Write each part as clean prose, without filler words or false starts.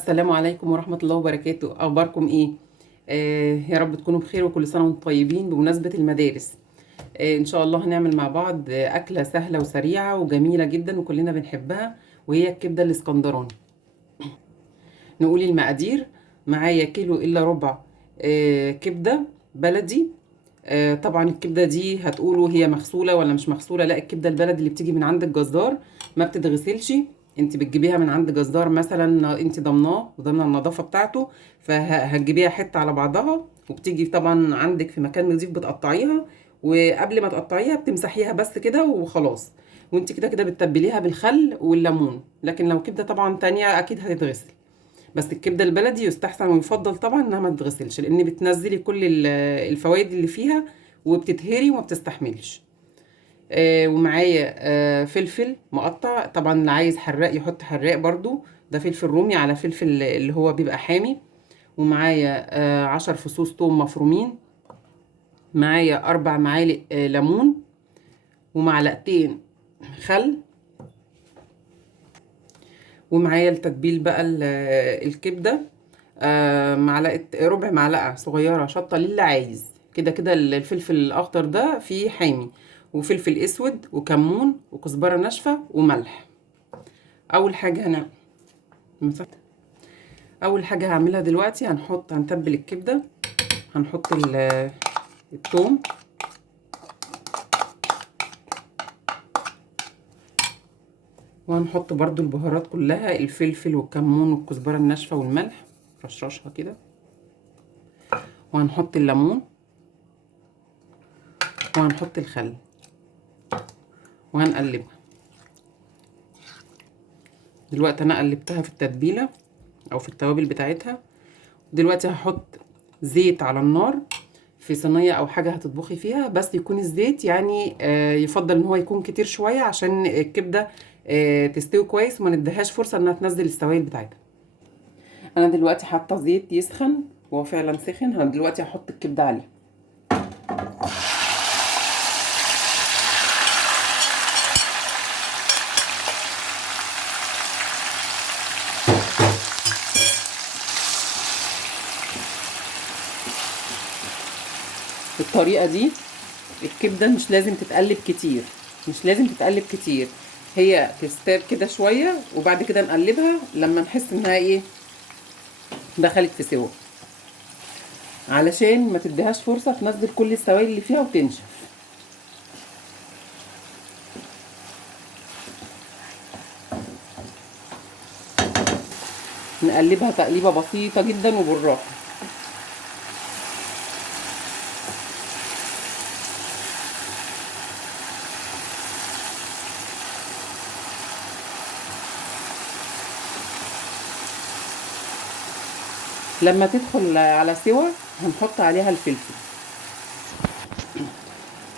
السلام عليكم ورحمة الله وبركاته. أخباركم إيه؟ يا رب تكونوا بخير وكل سنة وانتم طيبين بمناسبة المدارس. إن شاء الله هنعمل مع بعض أكلة سهلة وسريعة وجميلة جدا وكلنا بنحبها، وهي الكبدة الإسكندراني. نقول المقادير. معايا كيلو إلا ربع كبدة بلدي. طبعا الكبدة دي هتقولوا هي مغسولة ولا مش مغسولة. لا، الكبدة البلدي اللي بتيجي من عند الجزار ما بتتغسلش. انت بتجيبيها من عند جزار مثلا انت ضمناه وضمن النظافة بتاعته، فهتجيبيها حتة على بعضها، وبتيجي طبعا عندك في مكان نظيف بتقطعيها، وقبل ما تقطعيها بتمسحيها بس كده وخلاص. وانت كده كده بتتبليها بالخل والليمون، لكن لو كبدة طبعا تانية اكيد هتتغسل. بس الكبده البلدي يستحسن ويفضل طبعا انها ما تتغسلش، لان بتنزلي كل الفوائد اللي فيها وبتتهري وما بتستحملش. ومعايا فلفل مقطع، طبعا اللي عايز حراق يحط حراق برضو، ده فلفل رومي على فلفل اللي هو بيبقى حامي. ومعايا 10 فصوص توم مفرومين. معايا 4 معالق ليمون، ومعلقتين خل. ومعايا التتبيل بقى الكبده، ربع معلقة صغيرة شطة للي عايز. كده كده الفلفل الأخضر ده فيه حامي، وفلفل أسود وكمون وكزبرة ناشفة وملح. أول حاجة أول حاجة هعملها دلوقتي هنتبل الكبدة. هنحط الثوم، وهنحط برضو البهارات كلها، الفلفل والكمون والكزبرة الناشفة والملح، رشرشها كده. وهنحط الليمون، وهنحط الخل، وهنقلبها. دلوقتي انا قلبتها في التتبيله او في التوابل بتاعتها. دلوقتي هحط زيت على النار في صينيه او حاجه هتطبخي فيها، بس يكون الزيت يعني يفضل ان هو يكون كتير شويه عشان الكبده تستوي كويس وما نديهاش فرصه انها تنزل السوائل بتاعتها. انا دلوقتي حاطه زيت يسخن، وهو فعلا سخن. انا دلوقتي هحط الكبده عليه. بالطريقه دي الكبده مش لازم تتقلب كتير، مش لازم تتقلب كتير. هي تستاب كده شويه، وبعد كده نقلبها لما نحس انها ايه، دخلت في سوا، علشان ما تديهاش فرصه تنزل كل السوائل اللي فيها وتنشف. نقلبها تقليبه بسيطه جدا وبالراحه. لما تدخل على سوا هنحط عليها الفلفل.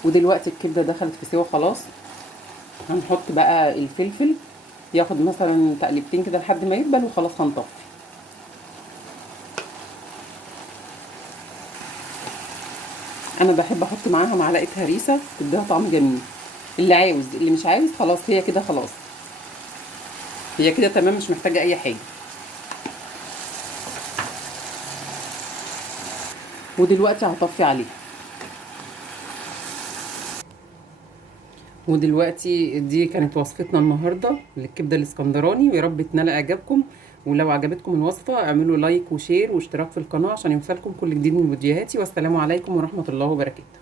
ودلوقتي الكبده دخلت في سوا خلاص. هنحط بقى الفلفل، ياخد مثلا تقليبتين كده لحد ما يدبل، وخلاص هنطفي. انا بحب احط معاها معلقه هريسه تديها طعم جميل. اللي عاوز، اللي مش عاوز خلاص، هي كده خلاص، هي كده تمام، مش محتاجه اي حاجه. ودلوقتي هطفي عليها. ودلوقتي دي كانت وصفتنا النهارده للكبده الاسكندراني، ويا رب تنال اعجابكم. ولو عجبتكم الوصفه اعملوا لايك وشير واشتراك في القناه عشان يوصلكم كل جديد من فيديوهاتي. والسلام عليكم ورحمه الله وبركاته.